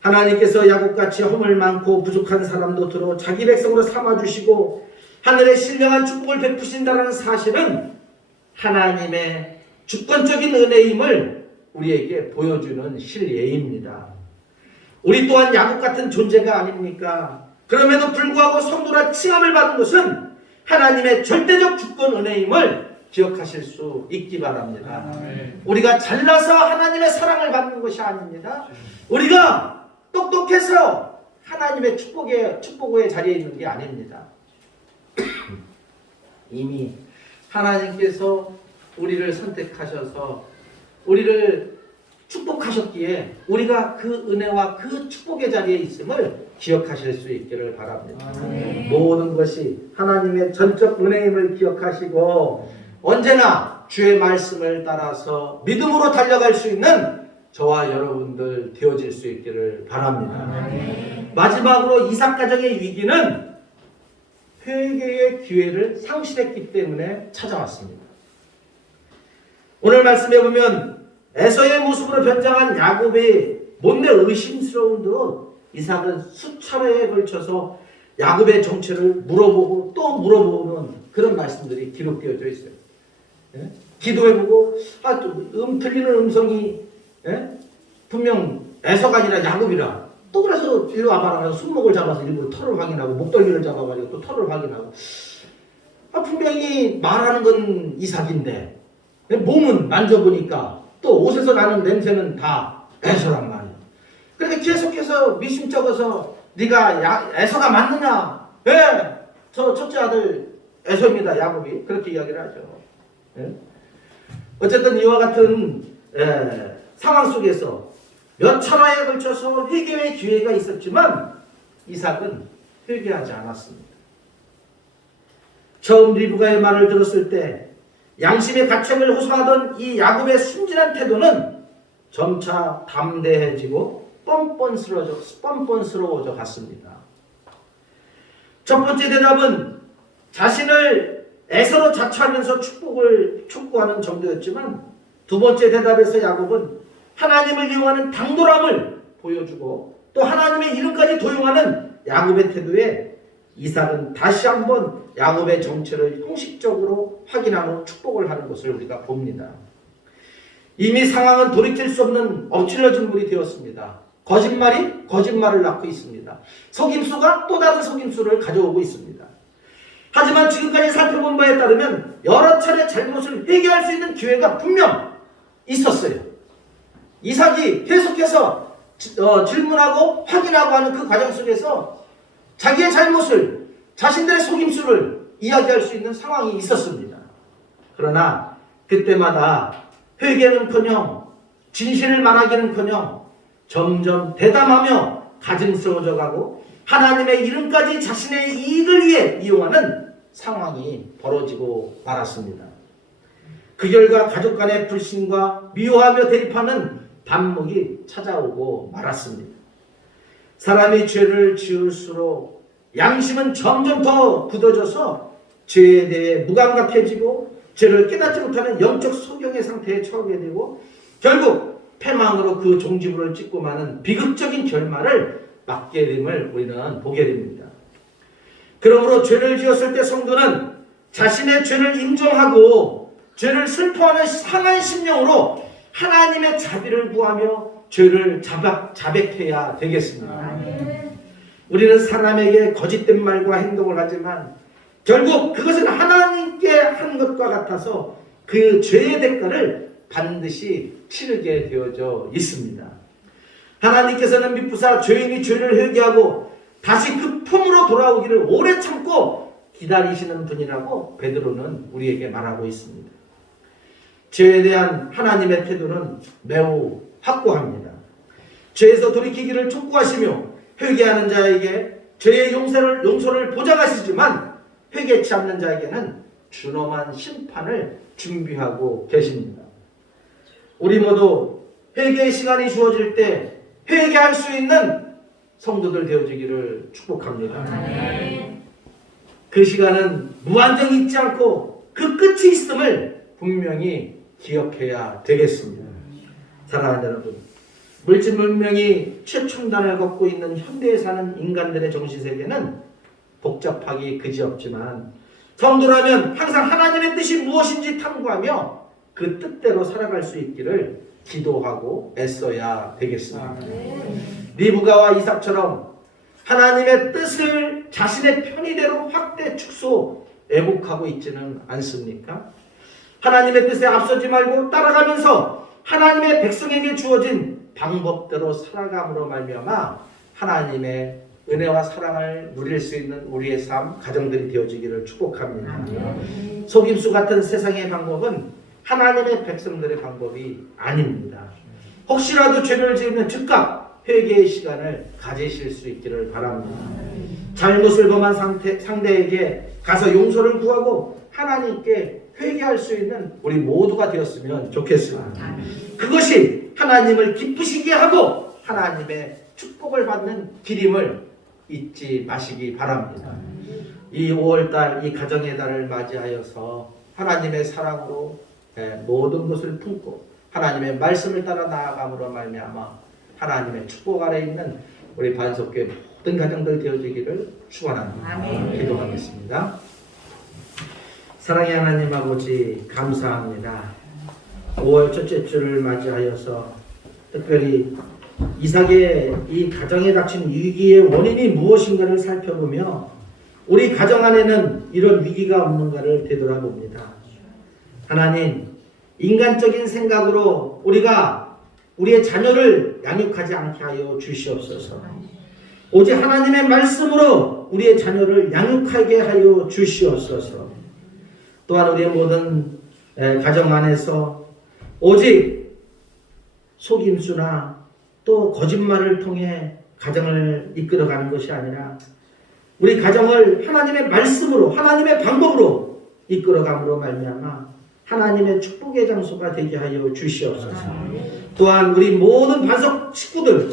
하나님께서 야곱같이 허물 많고 부족한 사람도 들어 자기 백성으로 삼아주시고 하늘의 신령한 축복을 베푸신다는 사실은 하나님의 주권적인 은혜임을 우리에게 보여주는 실예입니다. 우리 또한 야곱 같은 존재가 아닙니까? 그럼에도 불구하고 성도라 칭함을 받은 것은 하나님의 절대적 주권 은혜임을 기억하실 수 있기 바랍니다. 우리가 잘나서 하나님의 사랑을 받는 것이 아닙니다. 우리가 똑똑해서 하나님의 축복의 자리에 있는 게 아닙니다. 이미 하나님께서 우리를 선택하셔서 우리를 축복하셨기에 우리가 그 은혜와 그 축복의 자리에 있음을 기억하실 수 있기를 바랍니다. 모든 것이 하나님의 전적 은혜임을 기억하시고 언제나 주의 말씀을 따라서 믿음으로 달려갈 수 있는 저와 여러분들 되어질 수 있기를 바랍니다. 마지막으로 이삭 가정의 위기는 회개의 기회를 상실했기 때문에 찾아왔습니다. 오늘 말씀해 보면 에서의 모습으로 변장한 야곱이 못내 의심스러운 듯 이삭은 수차례에 걸쳐서 야곱의 정체를 물어보고 또 물어보는 그런 말씀들이 기록되어져 있어요. 예? 기도해보고 들리는 음성이 분명 에서가 아니라 야곱이라 또 그래서 이리 와봐라 해서 손목을 잡아서 일부러 털을 확인하고 목덜미를 잡아가지고 또 털을 확인하고 분명히 말하는 건 이삭인데 몸은 만져보니까 또 옷에서 나는 냄새는 다 에서란 말이야. 그러니까 계속해서 미심쩍어서 네가 에서가 맞느냐? 예, 저 첫째 아들 에서입니다. 야곱이 그렇게 이야기를 하죠. 예? 어쨌든 이와 같은 상황 속에서 몇 차례에 걸쳐서 회개의 기회가 있었지만 이삭은 회개하지 않았습니다. 처음 리브가의 말을 들었을 때 양심의 가책을 호소하던 이 야곱의 순진한 태도는 점차 담대해지고 뻔뻔스러워져 갔습니다. 첫 번째 대답은 자신을 에서로 자처하면서 축복을 촉구하는 정도였지만 두 번째 대답에서 야곱은 하나님을 이용하는 당돌함을 보여주고 또 하나님의 이름까지 도용하는 야곱의 태도에 이삭은 다시 한번 야곱의 정체를 형식적으로 확인하는 축복을 하는 것을 우리가 봅니다. 이미 상황은 돌이킬 수 없는 엎질러진 물이 되었습니다. 거짓말이 거짓말을 낳고 있습니다. 속임수가 또 다른 속임수를 가져오고 있습니다. 하지만 지금까지 살펴본 바에 따르면 여러 차례 잘못을 회개할 수 있는 기회가 분명 있었어요. 이삭이 계속해서 질문하고 확인하고 하는 그 과정 속에서 자기의 잘못을, 자신들의 속임수를 이야기할 수 있는 상황이 있었습니다. 그러나 그때마다 회개는커녕 진실을 말하기는커녕 점점 대담하며 가증스러워져 가고 하나님의 이름까지 자신의 이익을 위해 이용하는 상황이 벌어지고 말았습니다. 그 결과 가족 간의 불신과 미워하며 대립하는 반목이 찾아오고 말았습니다. 사람이 죄를 지을수록 양심은 점점 더 굳어져서 죄에 대해 무감각해지고 죄를 깨닫지 못하는 영적 소경의 상태에 처하게 되고 결국 패망으로 그 종지부를 찍고 마는 비극적인 결말을 맞게 됨을 우리는 보게 됩니다. 그러므로 죄를 지었을 때 성도는 자신의 죄를 인정하고 죄를 슬퍼하는 상한 심령으로 하나님의 자비를 구하며 죄를 자백해야 되겠습니다. 우리는 사람에게 거짓된 말과 행동을 하지만 결국 그것은 하나님께 한 것과 같아서 그 죄의 대가를 반드시 치르게 되어져 있습니다. 하나님께서는 미쁘사 죄인이 죄를 회개하고 다시 그 품으로 돌아오기를 오래 참고 기다리시는 분이라고 베드로는 우리에게 말하고 있습니다. 죄에 대한 하나님의 태도는 매우 확고합니다. 죄에서 돌이키기를 촉구하시며 회개하는 자에게 죄의 용서를 보장하시지만 회개치 않는 자에게는 준엄한 심판을 준비하고 계십니다. 우리 모두 회개의 시간이 주어질 때 회개할 수 있는 성도들 되어지기를 축복합니다. 그 시간은 무한정이 있지 않고 그 끝이 있음을 분명히 기억해야 되겠습니다. 사랑하는 여러분, 물질 문명이 최첨단을 걷고 있는 현대에 사는 인간들의 정신세계는 복잡하기 그지없지만 성도라면 항상 하나님의 뜻이 무엇인지 탐구하며 그 뜻대로 살아갈 수 있기를 기도하고 애써야 되겠습니다. 리브가와 이삭처럼 하나님의 뜻을 자신의 편의대로 확대 축소 왜곡하고 있지는 않습니까? 하나님의 뜻에 앞서지 말고 따라가면서 하나님의 백성에게 주어진 방법대로 살아감으로 말미암아 하나님의 은혜와 사랑을 누릴 수 있는 우리의 삶, 가정들이 되어지기를 축복합니다. 속임수 같은 세상의 방법은 하나님의 백성들의 방법이 아닙니다. 혹시라도 죄를 지으면 즉각 회개의 시간을 가지실 수 있기를 바랍니다. 잘못을 범한 상대에게 가서 용서를 구하고 하나님께 회개할 수 있는 우리 모두가 되었으면 좋겠습니다. 그것이 하나님을 기쁘시게 하고 하나님의 축복을 받는 길임을 잊지 마시기 바랍니다. 이 5월달, 이 가정의 달을 맞이하여서 하나님의 사랑으로 모든 것을 품고 하나님의 말씀을 따라 나아감으로 말미암아 하나님의 축복 아래 있는 우리 반석교회 모든 가정들 되어지기를 축원합니다. 기도하겠습니다. 사랑의 하나님 아버지, 감사합니다. 5월 첫째 주를 맞이하여서 특별히 이삭의 이 가정에 닥친 위기의 원인이 무엇인가를 살펴보며 우리 가정 안에는 이런 위기가 없는가를 되돌아봅니다. 하나님, 인간적인 생각으로 우리가 우리의 자녀를 양육하지 않게 하여 주시옵소서. 오직 하나님의 말씀으로 우리의 자녀를 양육하게 하여 주시옵소서. 또한 우리의 모든 가정 안에서 오직 속임수나 또 거짓말을 통해 가정을 이끌어가는 것이 아니라 우리 가정을 하나님의 말씀으로 하나님의 방법으로 이끌어감으로 말미암아 하나님의 축복의 장소가 되게 하여 주시옵소서. 또한 우리 모든 반석 식구들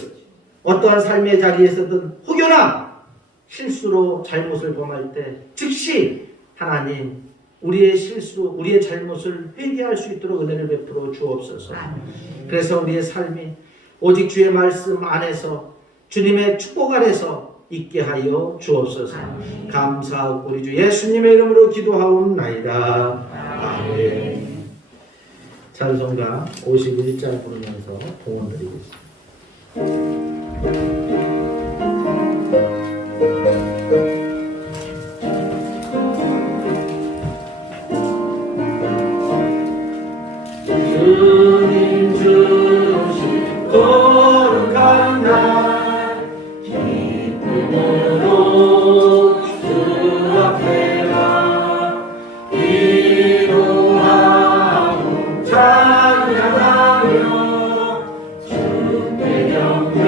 어떠한 삶의 자리에서든 혹여나 실수로 잘못을 범할 때 즉시 하나님 우리의 실수, 우리의 잘못을 회개할 수 있도록 은혜를 베풀어 주옵소서. 그래서 우리의 삶이 오직 주의 말씀 안에서 주님의 축복 안에서 있게 하여 주옵소서. 감사하고 우리 주 예수님의 이름으로 기도하옵나이다. 아멘. 찬송가 51장 부르면서 봉헌 드리겠습니다. 주님 주신 거룩한 날 기쁨으로 주 앞에 가 기도하고 찬양하며 주의 경배를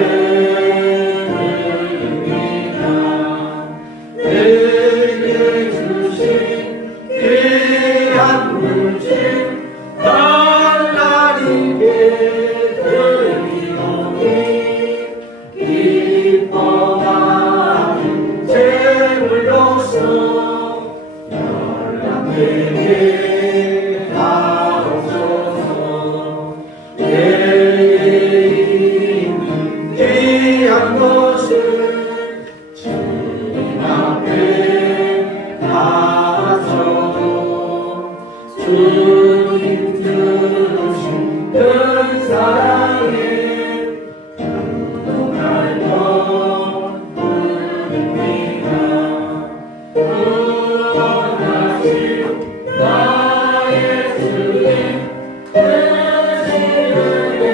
드립니다. 내게 주신 귀한 물질 주님 주신 큰 사랑에 감동하여 부릅니다. 구원하신 나의 주님 크신 은혜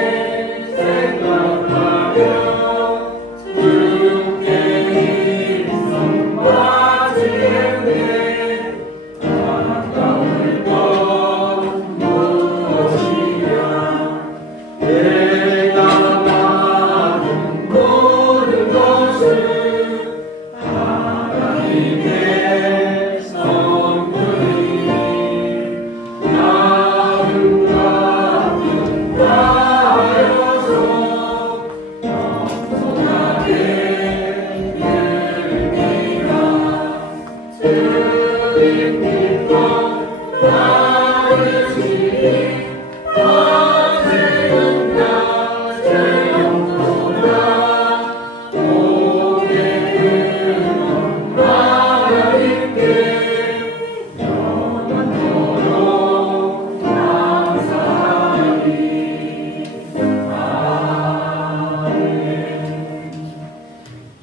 생각하며 주께 일성 바치겠네.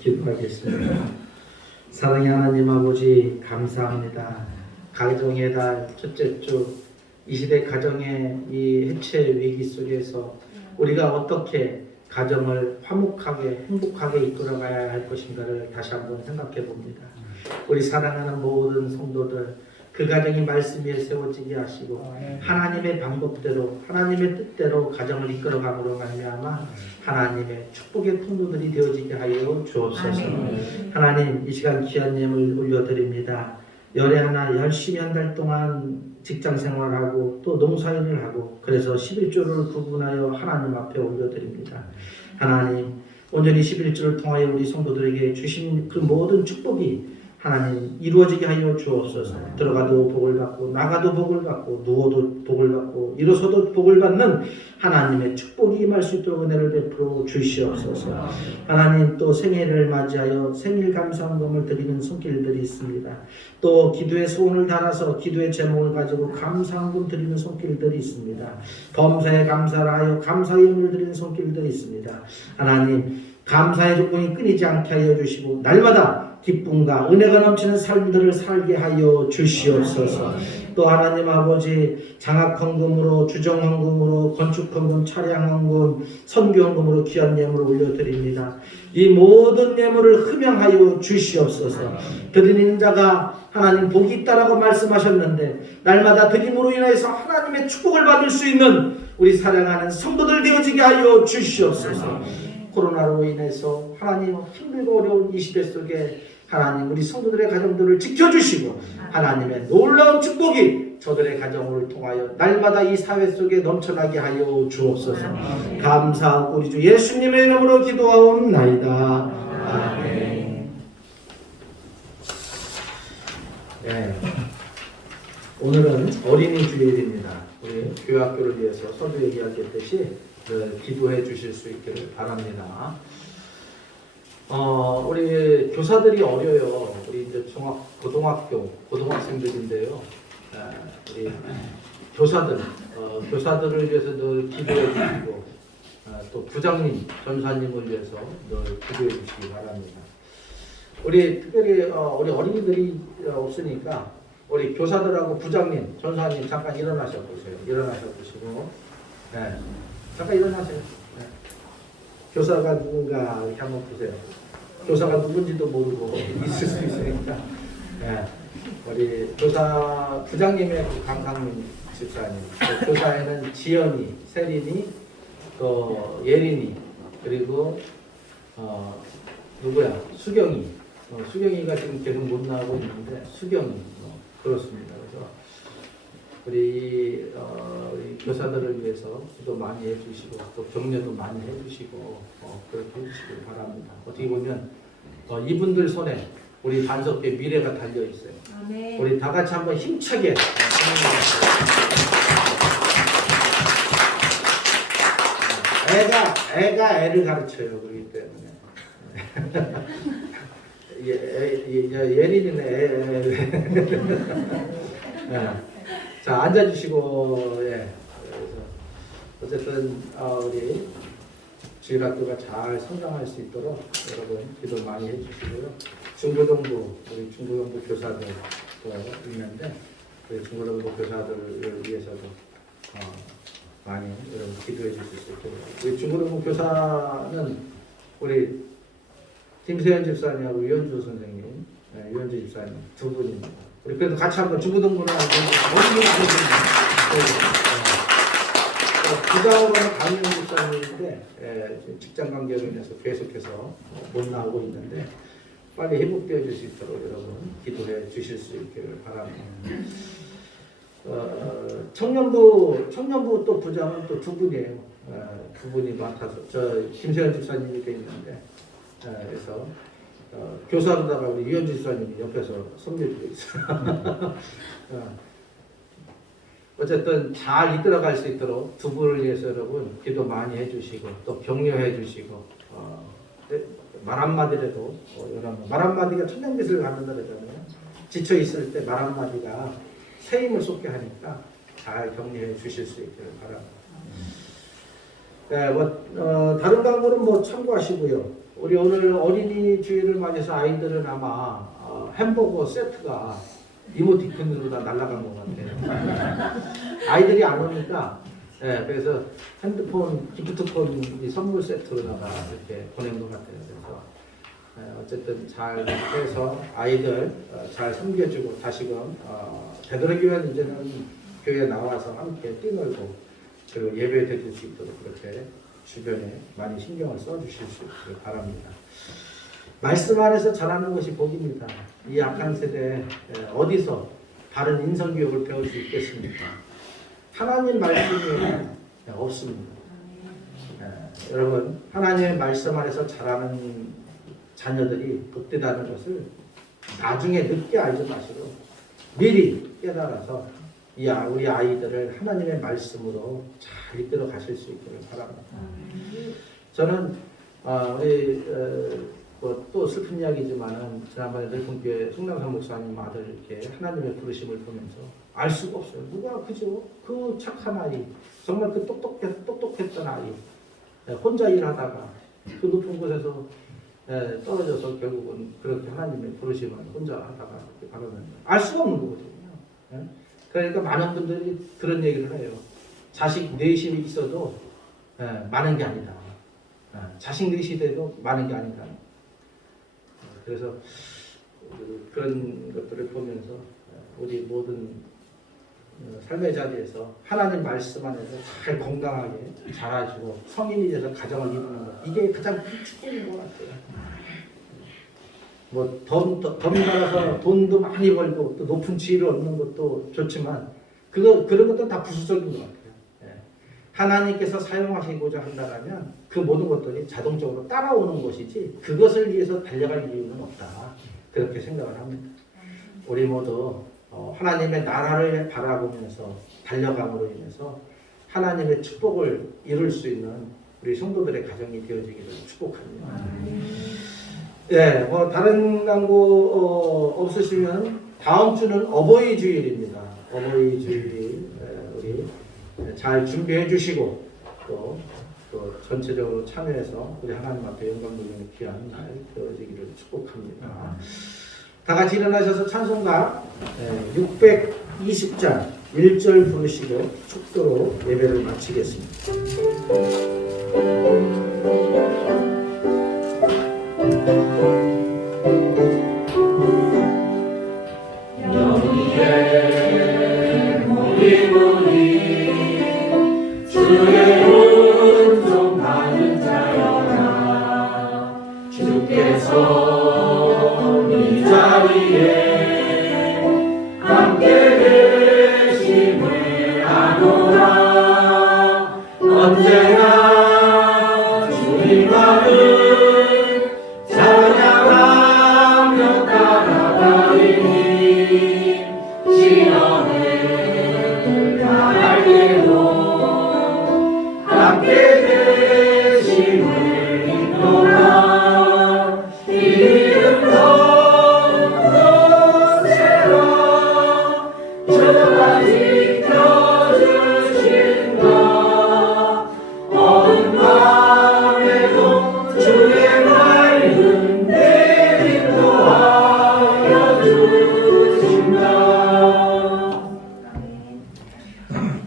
기도하겠습니다. 사랑의 하나님 아버지, 감사합니다. 가정의 달 첫째 주 이 시대 가정의 이 해체 위기 속에서 우리가 어떻게 가정을 화목하게 행복하게 이끌어가야 할 것인가를 다시 한번 생각해 봅니다. 우리 사랑하는 모든 성도들, 그 가정이 말씀 위에 세워지게 하시고 하나님의 방법대로 하나님의 뜻대로 가정을 이끌어감으로 말미암아 하나님의 축복의 통로들이 되어지게 하여 주옵소서. 하나님, 이 시간 귀한 예물 올려드립니다. 열에 하나 열심히 한 달 동안 직장 생활하고 또 농사일을 하고 그래서 11조를 구분하여 하나님 앞에 올려드립니다. 하나님, 온전히 11조를 통하여 우리 성도들에게 주신 그 모든 축복이 하나님 이루어지게 하여 주옵소서. 들어가도 복을 받고 나가도 복을 받고 누워도 복을 받고 일어서도 복을 받는 하나님의 축복이 임할 수 있도록 은혜를 베풀어 주시옵소서. 하나님, 또 생일을 맞이하여 생일 감사헌금을 드리는 손길들이 있습니다. 또 기도의 소원을 달아서 기도의 제목을 가지고 감사헌금 드리는 손길들이 있습니다. 범사에 감사를 하여 감사의 예물을 드리는 손길들이 있습니다. 하나님, 감사의 조건이 끊이지 않게 하여 주시고 날마다 기쁨과 은혜가 넘치는 삶들을 살게 하여 주시옵소서. 또 하나님 아버지, 장학헌금으로, 주정헌금으로, 건축헌금, 차량헌금, 선교헌금으로 귀한 예물을 올려드립니다. 이 모든 예물을 흠양하여 주시옵소서. 드리는 자가 하나님 복이 있다라고 말씀하셨는데 날마다 드림으로 인해서 하나님의 축복을 받을 수 있는 우리 사랑하는 성도들 되어지게 하여 주시옵소서. 코로나로 인해서 하나님 힘들고 어려운 이 시대 속에 하나님 우리 성도들의 가정들을 지켜주시고 하나님의 놀라운 축복이 저들의 가정을 통하여 날마다 이 사회 속에 넘쳐나게 하여 주옵소서. 감사하고 우리 주 예수님의 이름으로 기도하옵나이다. 아멘. 네. 오늘은 어린이 주일입니다. 우리 교회학교를 위해서 서두 얘기하셨듯이 기도해 주실 수 있기를 바랍니다. 우리 교사들이 어려요. 우리 이제 고등학생들인데요. 우리 교사들을 위해서 늘 기도해 주시고, 또 부장님, 전사님을 위해서 늘 기도해 주시기 바랍니다. 우리 특별히 우리 어린이들이 없으니까 우리 교사들하고 부장님, 전사님 잠깐 일어나셔 보세요. 일어나셔 보시고, 네. 잠깐 일어나세요. 네. 교사가 누군가 이렇게 한번 보세요. 교사가 누군지도 모르고 있을 수 있으니까. 네. 우리 교사 부장님의 강상민 집사님, 교사에는 지연이, 세린이, 또 예린이, 그리고 누구야? 수경이. 수경이가 지금 계속 못 나오고 있는데 수경이 그렇습니다. 그래서 우리 교사들을 위해서 기도 많이 해주시고 또 격려도 많이 해주시고 그렇게 해주시길 바랍니다. 어떻게 보면 이분들 손에 우리 반석교회 미래가 달려 있어요. 아멘. 우리 다 같이 한번 힘차게 애가 애를 가르쳐요. 그렇기 때문에 예린이네 자, 앉아주시고, 예. 그래서 어쨌든 우리 주일학교가 잘 성장할 수 있도록 여러분 기도 많이 해주시고요. 중고등부 우리 중고등부 교사들 있는데 우리 중고등부 교사들을 위해서도 많이 여러분 기도해 주실 수 있도록. 우리 중고등부 교사는 우리 김세현 집사님하고 유현주 선생님, 유현주 집사님 두 분입니다. 우리 그래도 같이 한번 중고등부를 부장으로는 강윤 집사님인데 직장 관계로 인해서 계속해서 못 나오고 있는데 빨리 회복되어 줄 수 있도록 여러분 기도해 주실 수 있기를 바랍니다. 청년부 또 부장은 또 두 분이에요. 두 분이 맡아서 저 김세현 집사님이 돼 있는데 그래서 교사로다가 우리 유현주 집사님이 옆에서 섬겨주고 있어요. 어쨌든 잘 이끌어갈 수 있도록 두 분을 위해서 여러분 기도 많이 해주시고 또 격려해 주시고 말 한마디라도 여러분 말 한마디가 천냥빚을 갚는다 그러잖아요. 지쳐 있을 때 말 한마디가 새 힘을 쏟게 하니까 잘 격려해 주실 수 있기를 바랍니다. 다른 광고는 참고하시고요. 우리 오늘 어린이 주일을 맞이해서 아이들은 아마 햄버거 세트가 이모티콘으로 다 날아간 것 같아요. 아이들이 안 오니까 그래서 핸드폰, 기프트콘 선물 세트로다가 이렇게 보낸 것 같아요. 그래서 어쨌든 잘 해서 아이들 잘 섬겨주고 다시금 되도록이면 이제는 교회에 나와서 함께 뛰놀고 그리고 예배 드릴 수 있도록 그렇게 주변에 많이 신경을 써주실 수 있기를 바랍니다. 말씀 안에서 자라는 것이 복입니다. 이 악한 세대에 어디서 바른 인성교육을 배울 수 있겠습니까? 하나님 말씀이 없습니다. 여러분, 하나님의 말씀 안에서 자라는 자녀들이 복되다는 것을 나중에 늦게 알지 마시고 미리 깨달아서 우리 아이들을 하나님의 말씀으로 잘 이끌어 가실 수 있기를 바랍니다. 저는 또 슬픈 이야기지만은 지난번에 늘품교회 송남선 목사님 아들 이렇게 하나님의 부르심을 보면서 알 수가 없어요. 누가 그죠? 그 착한 아이, 정말 그 똑똑했던 아이, 혼자 일하다가 그 높은 곳에서 떨어져서 결국은 그렇게 하나님의 부르심을 혼자 하다가 받으면 알 수가 없는 거거든요. 그러니까 많은 분들이 그런 얘기를 해요. 자식 넷이 있어도 많은 게 아니다. 자식 넷이 돼도 많은 게 아니다. 그래서 그런 것들을 보면서 우리 모든 삶의 자리에서 하나님 말씀 안에서 잘 건강하게 자라주고 성인이 돼서 가정을 이루는 것, 이게 가장 큰 축복인 것 같아요. 뭐 덤이라서 돈도 많이 벌고 또 높은 지위를 얻는 것도 좋지만 그런 것도 다 부수적인 것 같아요. 하나님께서 사용하시고자 한다면 그 모든 것들이 자동적으로 따라오는 것이지 그것을 위해서 달려갈 이유는 없다. 그렇게 생각을 합니다. 우리 모두 하나님의 나라를 바라보면서 달려감으로 인해서 하나님의 축복을 이룰 수 있는 우리 성도들의 가정이 되어지기를 축복합니다. 다른 광고 없으시면 다음 주는 어버이 주일입니다. 어버이 주일 우리 잘 준비해 주시고 또 전체적으로 참여해서 우리 하나님 앞에 영광 돌리는 귀한 날 되어지기를 축복합니다. 다 같이 일어나셔서 찬송가 620장 1절 부르시고 축도로 예배를 마치겠습니다. 여기에 모이노니 주의 은총 받은 자여라. 주께서 이 자리에 함께 계심을 아노라. 언제나 주님만을 찬양하며 따라가리니 시험을 당할 때도 함께 계심을 믿노라. 이름 높은 곳에서 주가 지켜주신다. 어두운 밤에도 주의 맑은 내 인도하여 주신다.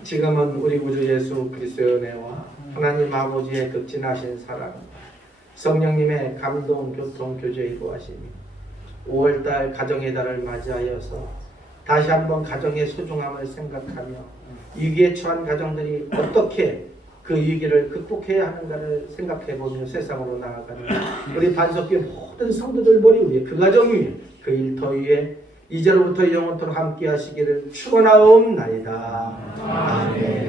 지금은 우리 구주 예수 그리스도의 은혜와 하나님 아버지의 극진하신 사랑, 성령님의 감동, 교통, 교제의 구하심이 5월달 가정의 달을 맞이하여서 다시 한번 가정의 소중함을 생각하며 위기에 처한 가정들이 어떻게 그 위기를 극복해야 하는가를 생각해보며 세상으로 나아가는 우리 반석교회 모든 성도들 머리 위에 그 가정 위에 그 일터 위에 이제로부터 영원토록 함께 하시기를 축원하옵나이다. 아멘.